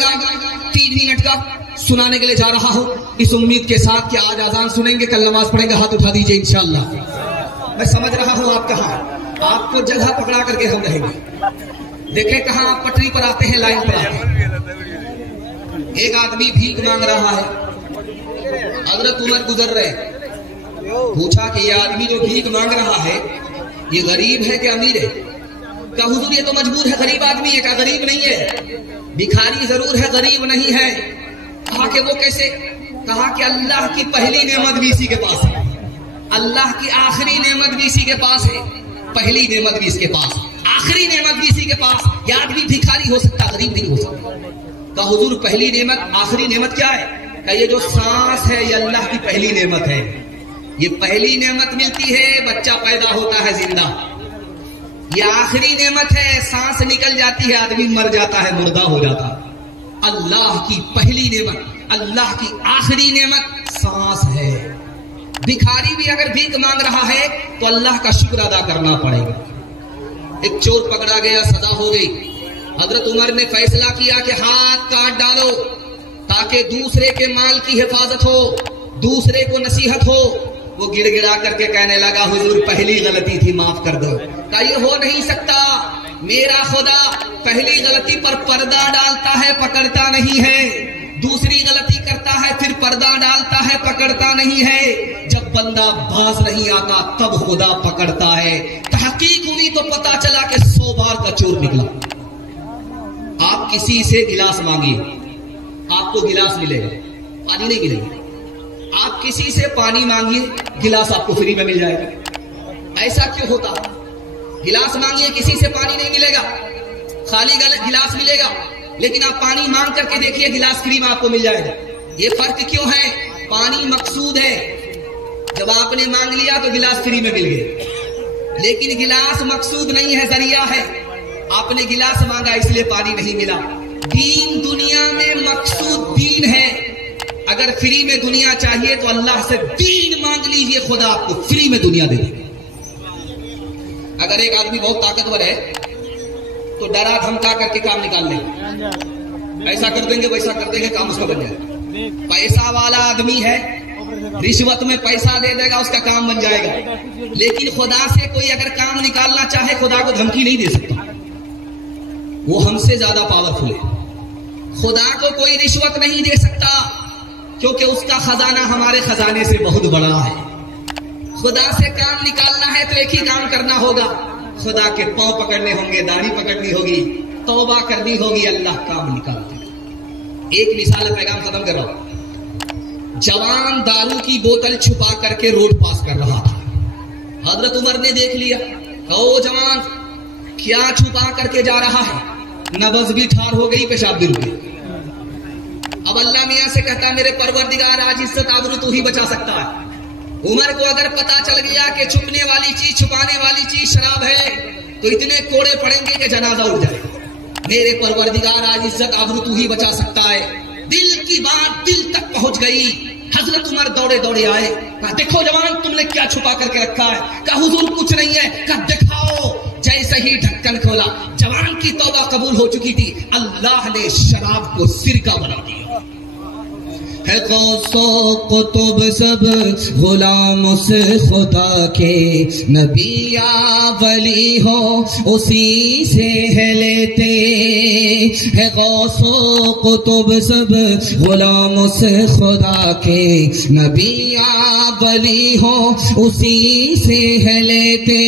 پیغام 3 منٹ کا سنانے کے لیے جا رہا ہوں، اس امید کے ساتھ کہ آج اذان سنیں گے، کل نماز پڑھیں گے، ہاتھ اٹھا دیجئے انشاءاللہ۔ میں سمجھ رہا ہوں آپ کہاں، آپ کو جگہ پکڑا کر کے ہم رہیں گے۔ دیکھیں کہاں آپ پٹری پر آتے ہیں، لائن پر آتے ہیں۔ ایک آدمی بھیک مانگ رہا ہے، حضرت عمر گزر رہے، پوچھا کہ یہ آدمی جو بھیک مانگ رہا ہے یہ غریب ہے کہ امیر ہے؟ کہا حضور یہ تو مجبور ہے، غریب آدمی ہے۔ کہا غریب نہیں ہے، بھکاری ضرور ہے، غریب نہیں ہے۔ کہا کہ وہ کیسے؟ کہا کہ اللہ کی پہلی نعمت بھی اسی کے پاس ہے، اللہ کی آخری نعمت بھی اسی کے پاس ہے، پہلی نعمت بھی اس کے پاس، آخری نعمت بھی اسی کے پاس۔ یہ آدمی بھکاری ہو سکتا، غریب نہیں ہو سکتا۔ کہا حضور پہلی نعمت، آخری نعمت کیا ہے؟ کہ یہ جو سانس ہے یہ اللہ کی پہلی نعمت ہے، یہ پہلی نعمت ملتی ہے بچہ پیدا ہوتا ہے زندہ، یہ آخری نعمت ہے سانس نکل جاتی ہے آدمی مر جاتا ہے، مردہ ہو جاتا ہے۔ اللہ کی پہلی نعمت، اللہ کی آخری نعمت سانس ہے۔ بھکاری بھی اگر بھیک مانگ رہا ہے تو اللہ کا شکر ادا کرنا پڑے گا۔ ایک چور پکڑا گیا، سزا ہو گئی، حضرت عمر نے فیصلہ کیا کہ ہاتھ کاٹ ڈالو تاکہ دوسرے کے مال کی حفاظت ہو، دوسرے کو نصیحت ہو۔ وہ گڑ گڑا کر کے کہنے لگا حضور پہلی غلطی تھی، معاف کر دو۔ کہ یہ ہو نہیں سکتا، میرا خدا پہلی غلطی پر پردہ ڈالتا ہے، پکڑتا نہیں ہے، دوسری غلطی کرتا ہے پھر پردہ ڈالتا ہے، پکڑتا نہیں ہے۔ جب بندہ باز نہیں آتا تب خدا پکڑتا ہے۔ تحقیق ہوئی تو پتا چلا کہ 100 بار کا چور نکلا۔ آپ کسی سے گلاس مانگیے، آپ کو گلاس ملے گا، پانی نہیں ملے گا۔ آپ کسی سے پانی مانگیے، گلاس آپ کو فری میں مل جائے گا۔ ایسا کیوں ہوتا؟ گلاس مانگیے، کسی سے پانی نہیں ملے گا، خالی گلاس ملے گا، لیکن آپ پانی مانگ کر کے دیکھیے گلاس فری میں آپ کو مل جائے گا۔ یہ فرق کیوں ہے؟ پانی مقصود ہے، جب آپ نے مانگ لیا تو گلاس فری میں مل گئے، لیکن گلاس مقصود نہیں ہے، ذریعہ ہے۔ آپ نے گلاس مانگا اس لیے پانی نہیں ملا۔ دین دنیا میں مقصود دین ہے۔ اگر فری میں دنیا چاہیے تو اللہ سے دین مانگ لیجئے، خدا آپ کو فری میں دنیا دے دے گا۔ اگر ایک آدمی بہت طاقتور ہے تو ڈرا دھمکا کر کے کام نکال لیں گے، ایسا کر دیں گے ویسا کر دیں گے، کام اس کا بن جائے گا۔ پیسہ والا آدمی ہے، رشوت میں پیسہ دے دے گا، اس کا کام بن جائے گا۔ لیکن خدا سے کوئی اگر کام نکالنا چاہے خدا کو دھمکی نہیں دے سکتا، وہ ہم سے زیادہ پاورفل ہے۔ خدا کو کوئی رشوت نہیں دے سکتا کیونکہ اس کا خزانہ ہمارے خزانے سے بہت بڑا ہے۔ خدا سے کام نکالنا ہے تو ایک ہی کام کرنا ہوگا، خدا کے پاؤں پکڑنے ہوں گے، داڑھی پکڑنی ہوگی، توبہ کرنی ہوگی، اللہ کام نکالتے گا۔ ایک مثال پیغام ختم کر رہا ہوں۔ جوان دارو کی بوتل چھپا کر کے روڈ پاس کر رہا تھا، حضرت عمر نے دیکھ لیا، او جوان کیا چھپا کر کے جا رہا ہے؟ نبض بھی ٹھار ہو گئی، پیشاب بھی رک گئی۔ اب اللہ میاں سے کہتا میرے پروردگار آج عزت آبرو تو ہی بچا سکتا ہے۔ عمر کو اگر پتا چل گیا کہ چھپنے والی چیز، چھپانے والی چیز شراب ہے تو اتنے کوڑے پڑیں گے کہ جنازہ اٹھ جائے۔ میرے پروردگار آج عزت آبرو تو ہی بچا سکتا ہے۔ دل کی بات دل تک پہنچ گئی، حضرت عمر دوڑے دوڑے آئے، کہا دیکھو جوان تم نے کیا چھپا کر کے رکھا ہے؟ کہا حضور کچھ نہیں ہے۔ کہا دکھاؤ۔ جیسے ہی ڈھکن کھولا، جوان کی توبہ قبول ہو چکی تھی، اللہ نے شراب کو سرکہ بنا دیا۔ ہے غوث و قطب سب غلام سے خدا کے، نبی یا ولی ہو اسی سے ہے لیتے۔ ہے غوث و قطب سب غلام سے خدا کے، نبی یا ولی ہو اسی سے ہے لیتے۔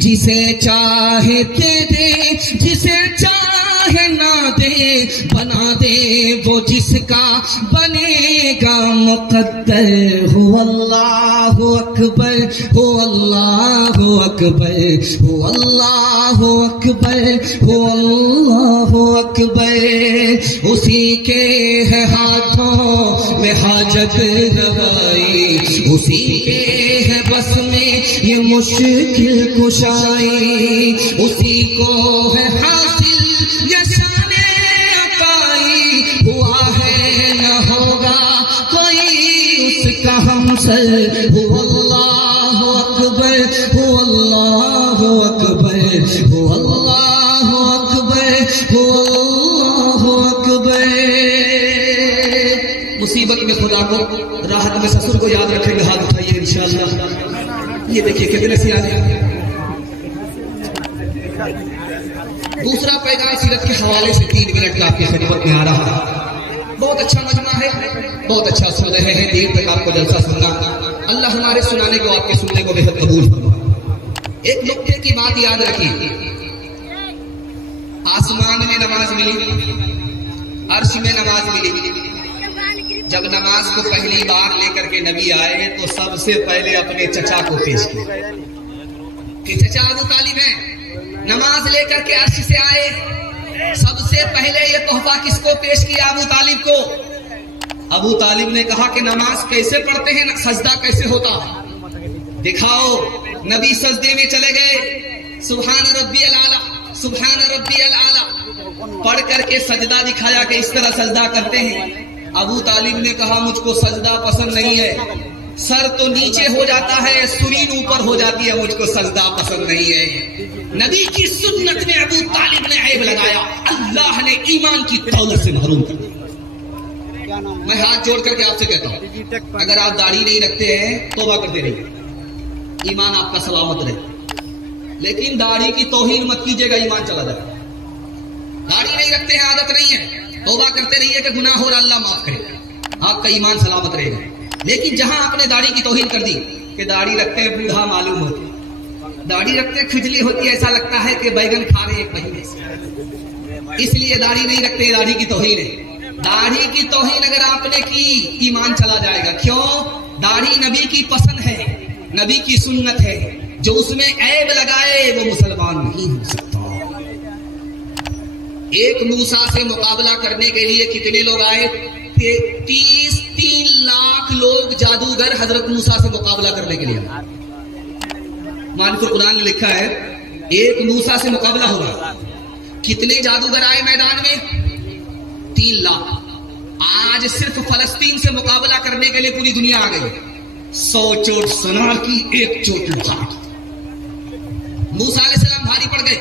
جسے چاہتے دے، جسے چاہے نہ دے، بنا دے وہ جس کا بنے گا مقدر۔ ہو اللہ اکبر، ہو اللہ اکبر، ہو اللہ اکبر، ہو اللہ اکبر۔ اسی کے ہے ہاتھوں میں حاجت روائی، اسی کے ہے بس میں یہ مشکل کشائی، اسی کو ہے حاصل یہ شان عطائی۔ ہوا ہے نہ ہوگا کوئی اس کا ہمسر۔ ہو اللہ اکبر، ہو اللہ اکبر، ہو اللہ اکبر، ہو اللہ اکبر۔ जिंदगी में खुदा को, राहत में ससुर को याद रखेंगे, हाथ उठाइए इंशाअल्लाह। ये देखिए कितने सियाने। दूसरा पैगाम सीरत के हवाले से 3 मिनट का आपकी खिदमत में आ रहा है। बहुत अच्छा मजमा है, बहुत अच्छा सुन रहे हैं, देर तक आपको जलसा सुनना। अल्लाह हमारे सुनाने को, आपके सुनने को बेहद कबूल फरमाए। एक नुक्ते की बात याद रखिए, आसमान में नमाज मिली, अर्श में नमाज मिली। जब नमाज को पहली बार लेकर के नबी आए तो सबसे पहले अपने चचा को पेश किया कि चचा अबू तालिब हैं, नमाज लेकर के अर्श से आए। सबसे पहले ये तोहफा किसको पेश किया? अबू तालिब को। अबू तालिब ने कहा कि नमाज कैसे पढ़ते हैं, सजदा कैसे होता, दिखाओ। नबी सजदे में चले गए, सुभान रब्बियल आला, सुभान रब्बियल आला पढ़ करके सजदा दिखाया कि इस तरह सजदा करते हैं। अबू तालिब ने कहा मुझको सजदा पसंद नहीं है, सर तो नीचे हो जाता है, सुरीन ऊपर हो जाती है, मुझको सजदा पसंद नहीं है। नबी की सुन्नत में अबू तालिब ने ऐब लगाया, अल्लाह ने ईमान की दौलत से महरूम कर दिया। मैं हाथ जोड़ करके आपसे कहता हूँ, अगर आप दाढ़ी नहीं रखते हैं तौबा करते रहिए, ईमान आपका सलामत रहे। लेकिन दाढ़ी की तौहीन मत कीजिएगा, ईमान चला जाएगा। दाढ़ी नहीं रखते हैं, आदत नहीं है, तौबा करते रहिए कि गुनाह हो रहा, अल्लाह माफ करेगा, आपका ईमान सलामत रहेगा। लेकिन जहां आपने दाढ़ी की तौहीन कर दी कि दाढ़ी रखते हैं बूढ़ा मालूम होती, दाढ़ी रखते हैं खुजली होती है, ऐसा लगता है कि बैगन खा रहे 1 महीने से, इसलिए दाढ़ी नहीं रखते, दाढ़ी की तौहीन है। दाढ़ी की तौहीन अगर आपने की, ईमान चला जाएगा। क्यों? दाढ़ी नबी की पसंद है, नबी की सुन्नत है, जो उसमें ऐब लगाए वो मुसलमान नहीं हो सकता। एक मूसा से मुकाबला करने के लिए कितने लोग आए? 33 लाख लोग जादूगर हजरत मूसा से मुकाबला करने के लिए आए। मानिकुल कुरान ने लिखा है एक मूसा से मुकाबला होगा। कितने जादूगर आए मैदान में? 3 लाख। आज सिर्फ फलस्तीन से मुकाबला करने के लिए पूरी दुनिया आ गई। 100 चोट सनार की, 1 चोट लुहार। मूसा अलैहिस्सलाम भारी पड़ गए,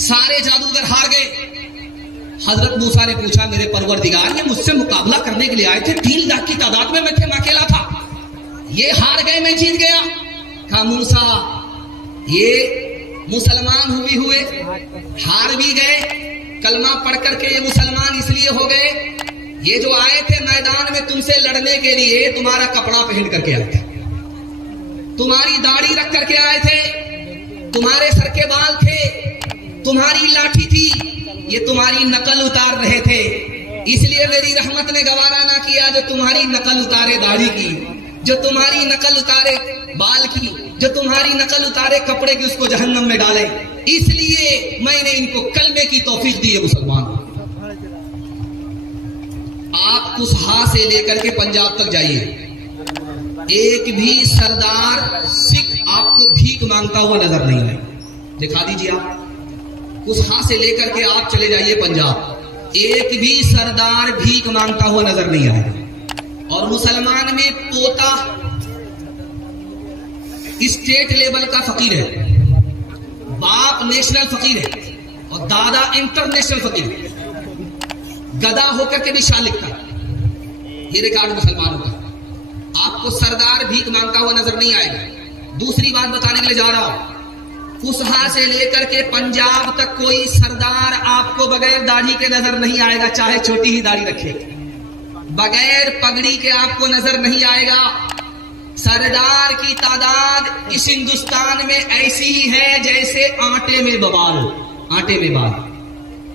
सारे जादूगर हार गए। हजरत मूसा ने पूछा, मेरे परवरदिगार, ये मुझसे मुकाबला करने के लिए आए थे, 3 लाख की तादाद में मैं अकेला था, ये हार गए, मैं जीत गया। कहा मूसा, ये मुसलमान हुए हार भी गए, कलमा पढ़ करके ये मुसलमान इसलिए हो गए, ये जो आए थे मैदान में तुमसे लड़ने के लिए तुम्हारा कपड़ा पहन करके आए थे, तुम्हारी दाढ़ी रख करके आए थे, तुम्हारे सर के बाल थे, तुम्हारी लाठी थी, ये तुम्हारी नकल उतार रहे थे। इसलिए मेरी रहमत ने गवारा ना किया जो तुम्हारी नकल उतारे दाढ़ी की, जो तुम्हारी नकल उतारे बाल की, जो तुम्हारी नकल उतारे कपड़े की, उसको जहन्नम में डाले। इसलिए मैंने इनको कलमे की तौफीक दी है। मुसलमान आप कुसहा से लेकर के पंजाब तक जाइए, एक भी सरदार सिख आपको भीख मांगता हुआ नजर नहीं आए। दिखा दीजिए आप, कुसहा से लेकर के आप चले जाइए पंजाब, एक भी सरदार भीख मांगता हुआ नजर नहीं आएगा। और मुसलमान में पोता स्टेट लेवल का फकीर है, बाप नेशनल फकीर है और दादा इंटरनेशनल फकीर है, गदा होकर के भी शान लिखता है। ये रिकॉर्ड मुसलमानों का। आपको सरदार भीख मांगता हुआ नजर नहीं आएगा। दूसरी बात बताने के लिए जा रहा हूं, कुसहा से लेकर के पंजाब तक कोई सरदार आपको बगैर दाढ़ी के नजर नहीं आएगा, चाहे छोटी ही दाढ़ी रखे, बगैर पगड़ी के आपको नजर नहीं आएगा। सरदार की तादाद इस हिंदुस्तान में ऐसी ही है जैसे आटे में बवाल, आटे में बाल।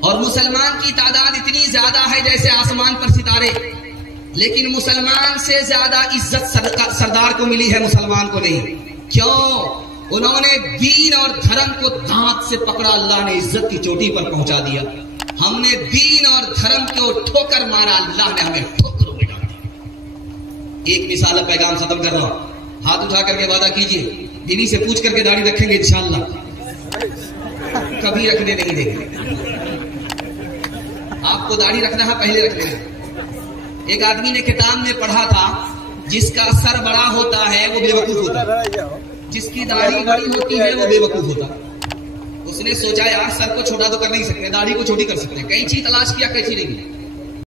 और मुसलमान की तादाद इतनी ज्यादा है जैसे आसमान पर सितारे। लेकिन मुसलमान से ज्यादा इज्जत सरदार को मिली है, मुसलमान को नहीं। क्यों? उन्होंने दीन और धर्म को दांत से पकड़ा, अल्लाह ने इज्जत की चोटी पर पहुंचा दिया। हमने दीन और धर्म को ठोकर मारा, अल्लाह ने हमें ठोकरों में डाल दिया। एक मिसाल पैगाम खत्म कर रहा हूं, हाथ उठा करके वादा कीजिए, इन्हीं से पूछ करके दाढ़ी रखेंगे इंशाअल्लाह, कभी रखने नहीं देंगे। आपको दाढ़ी रखना है, पहले रख लेना। एक आदमी ने किताब में पढ़ा था, जिसका सर बड़ा होता है वो बेवकूफ होता है, जिसकी दाढ़ी बड़ी होती है वो बेवकूफ होता है। उसने सोचा यार सर को छोटा तो कर नहीं सकते, दाढ़ी को छोटी कर सकते हैं। कैंची तलाश किया, कैंची नहीं मिली।